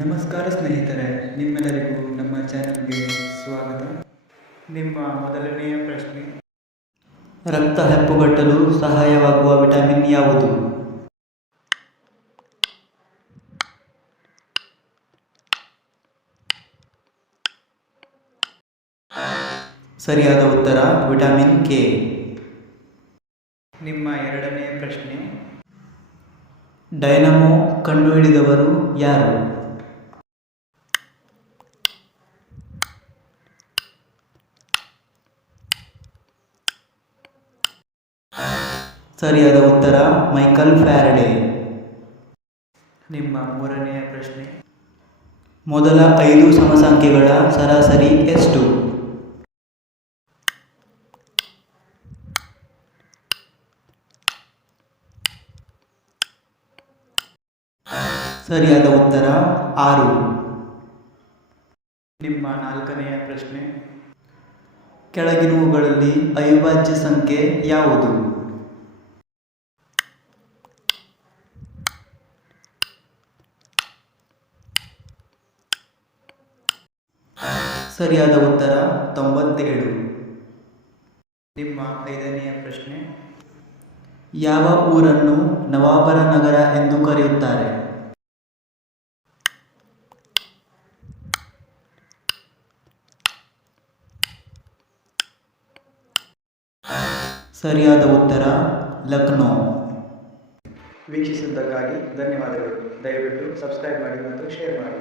ನಮಸ್ಕಾರ ಸ್ನೇಹಿತರೆ, ನಿಮ್ಮೆಲ್ಲರಿಗೂ ನಮ್ಮ ಚಾನೆಲ್ಗೆ ಸ್ವಾಗತ. ನಿಮ್ಮ ಮೊದಲನೆಯ ಪ್ರಶ್ನೆ, ರಕ್ತ ಹೆಪ್ಪುಗಟ್ಟಲು ಸಹಾಯವಾಗುವ ವಿಟಮಿನ್ ಯಾವುದು? ಸರಿಯಾದ ಉತ್ತರ ವಿಟಮಿನ್ ಕೆ. ನಿಮ್ಮ ಎರಡನೆಯ ಪ್ರಶ್ನೆ, ಡೈನಮೋ ಕಂಡುಹಿಡಿದವರು ಯಾರು? ಸರಿಯಾದ ಉತ್ತರ ಮೈಕಲ್ ಫ್ಯಾರಡೆ. ನಿಮ್ಮ ಮೂರನೆಯ ಪ್ರಶ್ನೆ, ಮೊದಲ 5 ಸಮಸಂಖ್ಯೆಗಳ ಸರಾಸರಿ ಎಷ್ಟು? ಸರಿಯಾದ ಉತ್ತರ 6. ನಿಮ್ಮ ನಾಲ್ಕನೆಯ ಪ್ರಶ್ನೆ, ಕೆಳಗಿನವುಗಳಲ್ಲಿ ಅವಿಭಾಜ್ಯ ಸಂಖ್ಯೆ ಯಾವುದು? ಸರಿಯಾದ ಉತ್ತರ 97. ನಿಮ್ಮ ಐದನೆಯ ಪ್ರಶ್ನೆ, ಯಾವ ಊರನ್ನು ನವಾಬರ ನಗರ ಎಂದು ಕರೆಯುತ್ತಾರೆ? ಸರಿಯಾದ ಉತ್ತರ ಲಕ್ನೋ. ವೀಕ್ಷಿಸಿದ್ದಕ್ಕಾಗಿ ಧನ್ಯವಾದಗಳು. ದಯವಿಟ್ಟು ಸಬ್ಸ್ಕ್ರೈಬ್ ಮಾಡಿ ಮತ್ತು ಶೇರ್ ಮಾಡಿ.